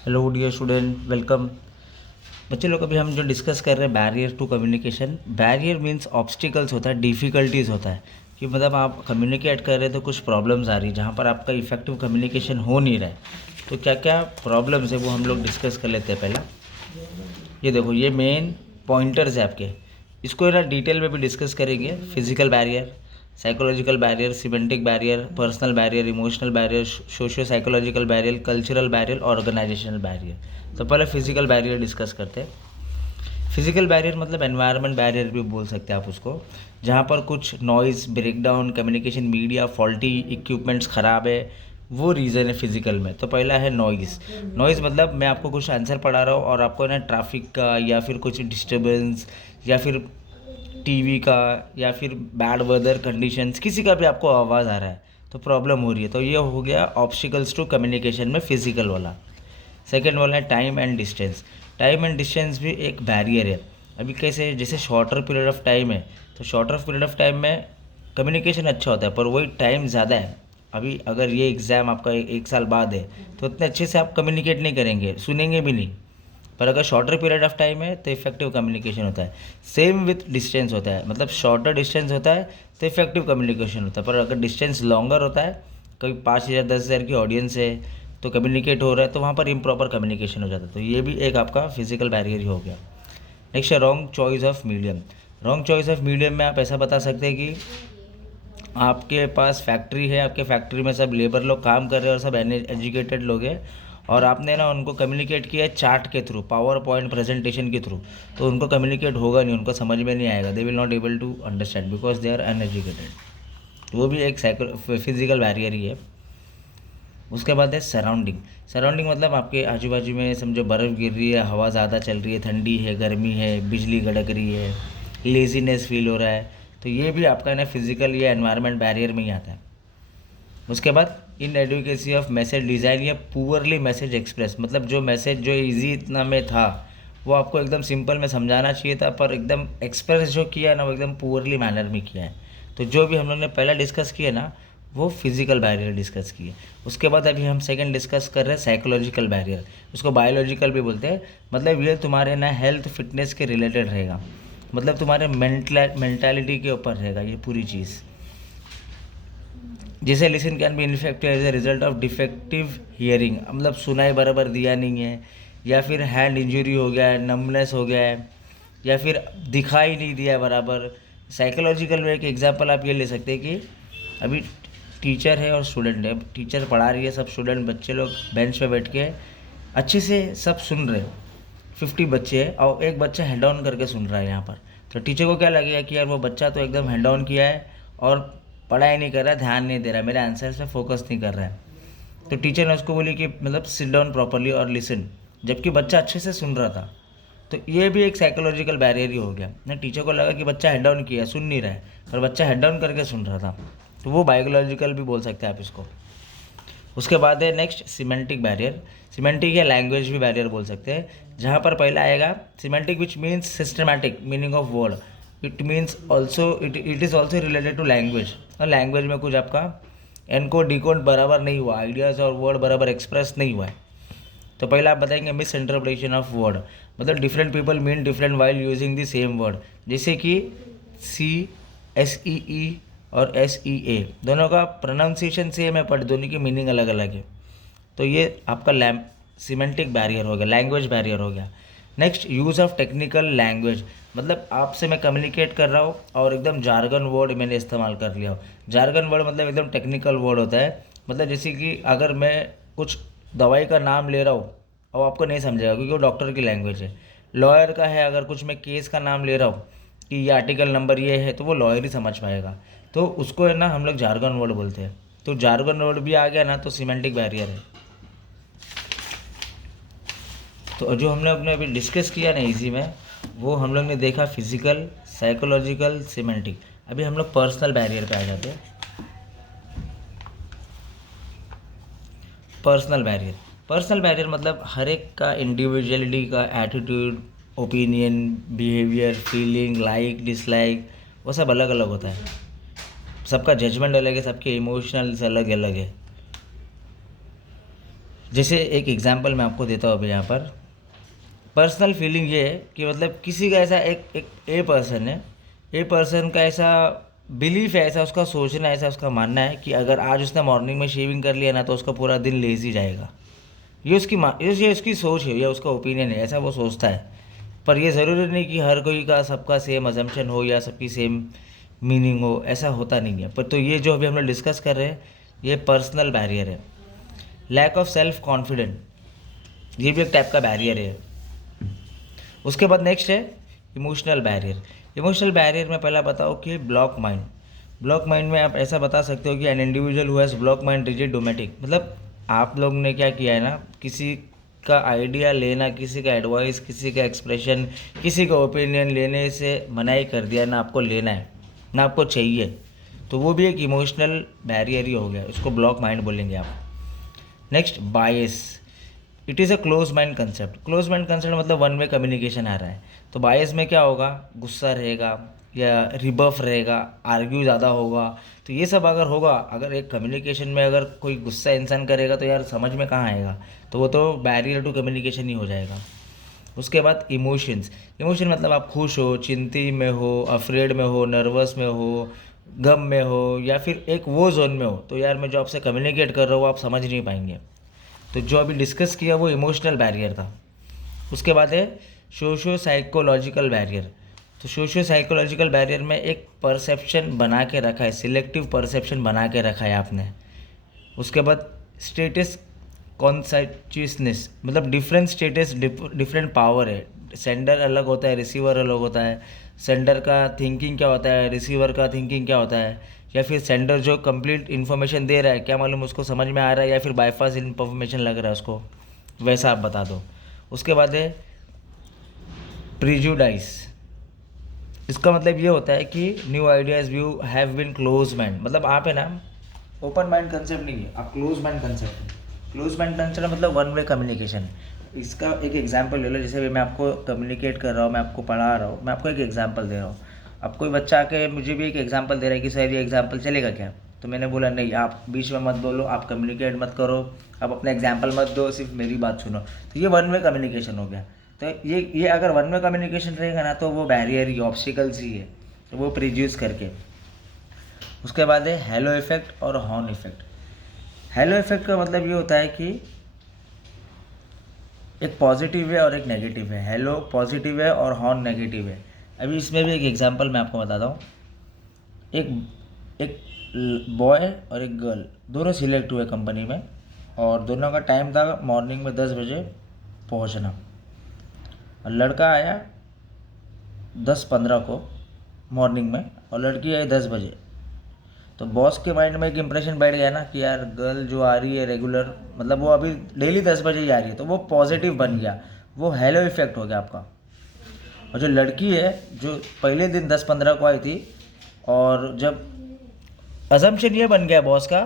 Hello dear student, welcome. बच्चे लोग, अभी हम जो डिस्कस कर रहे हैं barrier to communication. Barrier means obstacles होता है, डिफ़िकल्टीज़ होता है कि मतलब आप कम्युनिकेट कर रहे हैं तो कुछ प्रॉब्लम्स आ रही है जहाँ पर आपका इफेक्टिव कम्युनिकेशन हो नहीं रहा है। तो क्या क्या प्रॉब्लम्स है वो हम लोग डिस्कस कर लेते हैं। पहला ये देखो, ये मेन पॉइंटर्स है आपके। इसको है ना डिटेल में भी डिस्कस करेंगे। Physical barrier, psychological barrier, semantic barrier, personal barrier, emotional barrier, socio psychological barrier, cultural barrier, organisational barrier. तो पहले फिजिकल बैरियर डिस्कस करते हैं। फिजिकल बैरियर मतलब एनवायरनमेंट बैरियर भी बोल सकते हैं आप उसको, जहाँ पर कुछ noise, breakdown, communication media, faulty equipments ख़राब है, वो रीज़न है फिजिकल में। तो पहला है नॉइज़। नॉइज़ मतलब मैं आपको कुछ आंसर पढ़ा रहा हूँ और आपको ना ट्रैफिक का या फिर कुछ डिस्टर्बेंस या फिर टीवी का या फिर बैड वेदर कंडीशंस, किसी का भी आपको आवाज़ आ रहा है तो प्रॉब्लम हो रही है। तो ये हो गया ऑब्स्टिकल्स टू कम्युनिकेशन में फिजिकल वाला। सेकेंड वाला है time and distance. Time and distance भी एक बैरियर है। अभी कैसे, जैसे शॉर्टर पीरियड ऑफ टाइम है तो शॉर्टर पीरियड ऑफ टाइम में कम्युनिकेशन अच्छा होता है, पर वही टाइम ज़्यादा है। अभी अगर ये एग्ज़ाम आपका एक साल बाद है तो इतने अच्छे से आप कम्युनिकेट नहीं करेंगे, सुनेंगे भी नहीं। पर अगर शॉर्टर पीरियड ऑफ टाइम है तो इफेक्टिव कम्युनिकेशन होता है। सेम विथ डिस्टेंस होता है, मतलब शॉर्टर डिस्टेंस होता है तो इफेक्टिव कम्युनिकेशन होता है। पर अगर डिस्टेंस लॉन्गर होता है, कभी 5,000 10,000 की ऑडियंस है तो कम्युनिकेट हो रहा है, तो वहाँ पर इम्प्रॉपर कम्युनिकेशन हो जाता है। तो ये भी एक आपका फिजिकल बैरियर ही हो गया। नेक्स्ट है wrong choice of medium. Wrong choice of medium में आप ऐसा बता सकते हैं कि आपके पास फैक्ट्री है, आपके फैक्ट्री में सब लेबर लोग काम कर रहे हैं और सब एजुकेटेड लोग हैं, और आपने ना उनको कम्युनिकेट किया है चार्ट के थ्रू, पावर पॉइंट प्रेजेंटेशन के थ्रू, तो उनको कम्युनिकेट होगा नहीं, उनको समझ में नहीं आएगा। They will not able to understand because they are uneducated. वो भी एक फिजिकल बैरियर ही है। उसके बाद है सराउंडिंग। सराउंडिंग मतलब आपके आजू बाजू में समझो बर्फ़ गिर रही है, हवा ज़्यादा चल रही है, ठंडी है, गर्मी है, बिजली कड़क रही है, लेजीनेस फील हो रहा है, तो ये भी आपका ना फिजिकल या एनवायरनमेंट बैरियर में ही आता है। उसके बाद इन एडुकेसी ऑफ मैसेज डिज़ाइन या पुअरली मैसेज एक्सप्रेस, मतलब जो मैसेज जो इजी इतना में था वो आपको एकदम सिंपल में समझाना चाहिए था, पर एकदम एक्सप्रेस जो किया है ना वो एकदम पुअरली मैनर में किया है। तो जो भी हम लोग ने पहला डिस्कस किया ना वो फिजिकल बैरियर डिस्कस किए। उसके बाद अभी हम सेकंड डिस्कस कर रहे हैं साइकोलॉजिकल बैरियर। उसको बायोलॉजिकल भी बोलते हैं। मतलब ये तुम्हारे ना हेल्थ फिटनेस के रिलेटेड रहेगा, मतलब तुम्हारे मेंटालिटी के ऊपर रहेगा ये पूरी चीज़। जैसे listen can be infected as a result of defective hearing, मतलब सुनाई बराबर दिया नहीं है, या फिर हैंड इंजरी हो गया है, नमनेस हो गया है, या फिर दिखाई नहीं दिया बराबर। साइकोलॉजिकल में एक एग्जांपल आप ये ले सकते हैं कि अभी टीचर है और स्टूडेंट है, टीचर पढ़ा रही है, सब स्टूडेंट बच्चे लोग बेंच पे बैठ के अच्छे से सब सुन रहे हैं। 50 बच्चे हैं और एक बच्चा हेड डाउन करके सुन रहा है यहाँ पर। तो टीचर को क्या लगेगा कि यार वो बच्चा तो एकदम हेड डाउन किया है और पढ़ाई नहीं कर रहा, ध्यान नहीं दे रहा, मेरे आंसर पे फोकस नहीं कर रहा है। तो टीचर ने उसको बोली कि मतलब सिट डाउन प्रॉपरली और लिसन, जबकि बच्चा अच्छे से सुन रहा था। तो ये भी एक साइकोलॉजिकल बैरियर ही हो गया ना। टीचर को लगा कि बच्चा हेड डाउन किया, सुन नहीं रहा है, पर बच्चा हेड डाउन करके सुन रहा था। तो वो बायोलॉजिकल भी बोल सकते हैं आप इसको। उसके बाद है नेक्स्ट सिमेंटिक बैरियर। सिमेंटिक या लैंग्वेज भी बैरियर बोल सकते हैं, जहाँ पर पहला आएगा semantic which means systematic meaning of word. It means also it is also related to language. और लैंग्वेज में कुछ आपका एनकोड डिकोड बराबर नहीं हुआ, आइडियाज़ और वर्ड बराबर एक्सप्रेस नहीं हुआ है। तो पहले आप बताएंगे मिस इंटरप्रिटेशन ऑफ वर्ड, मतलब different people mean different while using the same word. जैसे कि CSEE और SEA दोनों का प्रोनाउंसिएशन सेम है पर दोनों की मीनिंग अलग अलग है। तो ये आपका सिमेंटिक बैरियर हो गया, लैंग्वेज बैरियर हो गया। Next use of technical language, मतलब आपसे मैं कम्युनिकेट कर रहा हूँ और एकदम जार्गन वर्ड मैंने इस्तेमाल कर लिया हो। जार्गन वर्ड मतलब एकदम टेक्निकल वर्ड होता है, मतलब जैसे कि अगर मैं कुछ दवाई का नाम ले रहा हूँ और आपको नहीं समझेगा क्योंकि वो डॉक्टर की लैंग्वेज है। लॉयर का है, अगर कुछ मैं केस का नाम ले रहा हूँ कि ये आर्टिकल नंबर ये है, तो वो लॉयर ही समझ पाएगा। तो उसको है ना हम लोग जार्गन वर्ड बोलते हैं। तो जार्गन वर्ड भी आ गया ना तो सिमेंटिक बैरियर है। तो जो हमने अपने अभी डिस्कस किया ना इसी में, वो हम लोग ने देखा फिजिकल, साइकोलॉजिकल, सिमेंटिक। अभी हम लोग पर्सनल बैरियर पे आ जाते हैं। पर्सनल बैरियर मतलब हर एक का इंडिविजुअलिटी का attitude, opinion, behaviour, feeling, like dislike, वो सब अलग अलग होता है। सबका जजमेंट अलग है, सबके इमोशनल्स अलग अलग है। जैसे एक एग्जांपल मैं आपको देता हूँ अभी यहाँ पर। पर्सनल फीलिंग ये है कि मतलब किसी का ऐसा एक ए पर्सन है, ए पर्सन का ऐसा बिलीफ है, ऐसा उसका सोचना है, ऐसा उसका मानना है कि अगर आज उसने मॉर्निंग में शेविंग कर लिया ना तो उसका पूरा दिन लेजी जाएगा। ये उसकी सोच है, ये उसका ओपिनियन है, ऐसा वो सोचता है। पर ये ज़रूरी नहीं कि हर कोई का सबका सेम अजम्पशन हो या सबकी सेम मीनिंग हो, ऐसा होता नहीं है। पर तो ये जो अभी हम लोग डिस्कस कर रहे हैं ये पर्सनल बैरियर है। लैक ऑफ सेल्फ कॉन्फिडेंट, ये भी एक टाइप का बैरियर है। उसके बाद नेक्स्ट है इमोशनल बैरियर। इमोशनल बैरियर में पहला बताओ कि ब्लॉक माइंड। ब्लॉक माइंड में आप ऐसा बता सकते हो कि an individual who has block mind rigid dogmatic, मतलब आप लोग ने क्या किया है ना, किसी का आइडिया लेना, किसी का एडवाइस, किसी का एक्सप्रेशन, किसी का ओपिनियन लेने से मनाही कर दिया, ना आपको लेना है ना आपको चाहिए, तो वो भी एक इमोशनल बैरियर ही हो गया, उसको ब्लॉक माइंड बोलेंगे आप। Next bias, it is a close mind concept. Close mind concept मतलब वन वे कम्युनिकेशन आ रहा है। तो बायस में क्या होगा, गुस्सा रहेगा या रिबफ रहेगा, आर्ग्यू ज़्यादा होगा। तो ये सब अगर होगा, अगर एक कम्युनिकेशन में अगर कोई गुस्सा इंसान करेगा तो यार समझ में कहाँ आएगा, तो वो तो बैरियर टू कम्युनिकेशन ही हो जाएगा। उसके बाद इमोशंस। इमोशन मतलब आप खुश हो, चिंती में हो, अफ्रेड में हो, नर्वस में हो, गम में हो, या फिर एक वो जोन में हो, तो यार मैं जो आपसे कम्युनिकेट कर रहा हूँ आप समझ नहीं पाएंगे। तो जो अभी डिस्कस किया वो इमोशनल बैरियर था। उसके बाद है सोशो साइकोलॉजिकल बैरियर। तो सोशो साइकोलॉजिकल बैरियर में एक परसेप्शन बना के रखा है, सिलेक्टिव परसेप्शन बना के रखा है आपने। उसके बाद स्टेटस कॉन्शियसनेस, मतलब डिफरेंट स्टेटस डिफरेंट पावर है। सेंडर अलग होता है, रिसीवर अलग होता है। सेंडर का थिंकिंग क्या होता है, रिसीवर का थिंकिंग क्या होता है, या फिर सेंडर जो कंप्लीट इन्फॉर्मेशन दे रहा है क्या मालूम उसको समझ में आ रहा है या फिर बाईपास इन्फॉर्मेशन लग रहा है उसको, वैसा आप बता दो। उसके बाद है प्रिजुडाइस। इसका मतलब ये होता है कि new ideas view have been close mind, मतलब आप है ना ओपन माइंड कंसेप्ट नहीं है, आप क्लोज माइंड कंसेप्ट है। क्लोज माइंड कंसेप्ट मतलब वन वे कम्युनिकेशन। इसका एक एग्जांपल ले लो, जैसे मैं आपको कम्युनिकेट कर रहा हूँ, मैं आपको पढ़ा रहा हूँ, मैं आपको एक एग्जांपल दे रहा हूँ। अब कोई बच्चा आके मुझे भी एक एग्जांपल दे रहा है कि सर ये एग्जांपल चलेगा क्या, तो मैंने बोला नहीं, आप बीच में मत बोलो, आप कम्युनिकेट मत करो, आप अपना एग्जांपल मत दो, सिर्फ मेरी बात सुनो। तो ये वन वे कम्युनिकेशन हो गया। तो ये अगर वन वे कम्युनिकेशन रहेगा ना तो वो बैरियर ही, ऑब्स्टिकल्स ही है, तो वो प्रिड्यूस करके। उसके बाद है हेलो इफेक्ट और हॉर्न इफेक्ट। हेलो इफेक्ट का मतलब ये होता है कि एक पॉजिटिव है और एक नेगेटिव है। हेलो पॉजिटिव है और हॉर्न नेगेटिव है। अभी इसमें भी एक एग्जांपल मैं आपको बताता हूँ। एक एक बॉय और एक गर्ल दोनों सिलेक्ट हुए कंपनी में, और दोनों का टाइम था मॉर्निंग में 10 बजे पहुँचना। और लड़का आया 10:15 को मॉर्निंग में और लड़की आई 10 बजे। तो बॉस के माइंड में एक इम्प्रेशन बैठ गया ना कि यार गर्ल जो आ रही है रेगुलर, मतलब वो अभी डेली 10 बजे ही आ रही है, तो वो पॉजिटिव बन गया, वो हेलो इफेक्ट हो गया आपका। और जो लड़की है जो पहले दिन 10:15 को आई थी, और जब अजम्पशन ये बन गया बॉस का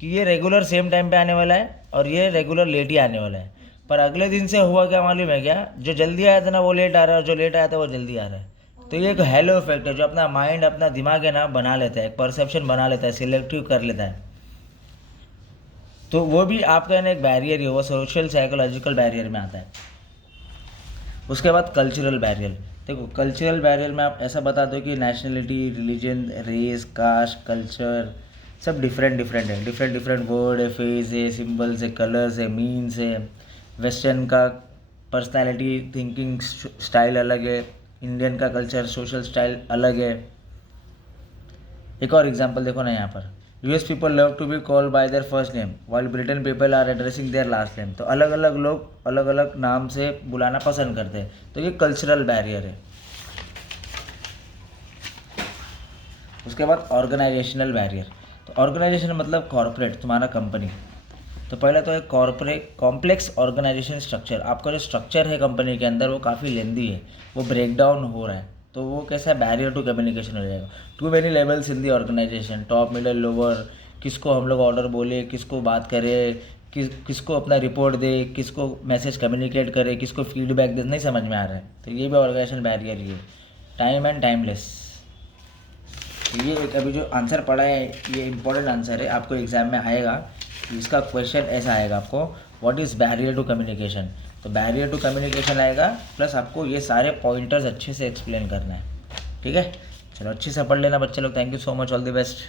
कि ये रेगुलर सेम टाइम पे आने वाला है और ये रेगुलर लेट ही आने वाला है, पर अगले दिन से हुआ क्या मालूम है क्या, जो जल्दी आया था ना वो लेट आ रहा है, और जो लेट आया था वो जल्दी आ रहा है। तो ये एक हेलो इफेक्ट है, जो अपना माइंड, अपना दिमाग है ना बना लेता है, एक परसेप्शन बना लेता है, सिलेक्टिव कर लेता है। तो वो भी आपका ना एक बैरियर ही है, वो सोशल साइकोलॉजिकल बैरियर में आता है। उसके बाद कल्चरल बैरियर। देखो कल्चरल बैरियर में आप ऐसा बता दो कि nationality, religion, race, caste, culture सब डिफरेंट है, डिफरेंट वर्ड है, फेस है, सिम्बल्स है, कलर्स है, मीन्स है। वेस्टर्न का पर्सनालिटी, थिंकिंग स्टाइल अलग है, इंडियन का कल्चर, सोशल स्टाइल अलग है। एक और एग्जांपल देखो ना यहाँ पर, US people love to be called by their first name while Britain people are addressing their last name. तो अलग अलग लोग अलग अलग नाम से बुलाना पसंद करते हैं, तो ये कल्चरल बैरियर है। उसके बाद ऑर्गेनाइजेशनल बैरियर। तो ऑर्गेनाइजेशन मतलब कॉर्पोरेट, तुम्हारा कंपनी। तो पहले तो एक कॉर्पोरेट कॉम्प्लेक्स ऑर्गेनाइजेशन स्ट्रक्चर, आपका जो स्ट्रक्चर है कंपनी के अंदर वो काफ़ी लेंदी है, वो ब्रेक डाउन हो रहा है, तो वो कैसा है, बैरियर टू कम्युनिकेशन हो जाएगा। Too many levels in the organisation, top, middle, lower, किसको हम लोग ऑर्डर बोले, किसको बात करें, किसको अपना रिपोर्ट दे, किसको मैसेज कम्युनिकेट करे, किसको फीडबैक दे, नहीं समझ में आ रहा है, तो ये भी ऑर्गेनाइजेशन बैरियर ही है। टाइम एंड टाइमलेस, ये एक अभी जो आंसर पढ़ा है ये इंपॉर्टेंट आंसर है, आपको एग्जाम में आएगा इसका क्वेश्चन ऐसा आएगा आपको, what is barrier to communication. तो बैरियर टू कम्युनिकेशन आएगा, प्लस आपको ये सारे पॉइंटर्स अच्छे से एक्सप्लेन करना है। ठीक है, चलो अच्छे से पढ़ लेना बच्चे लोग। Thank you so much, all the best.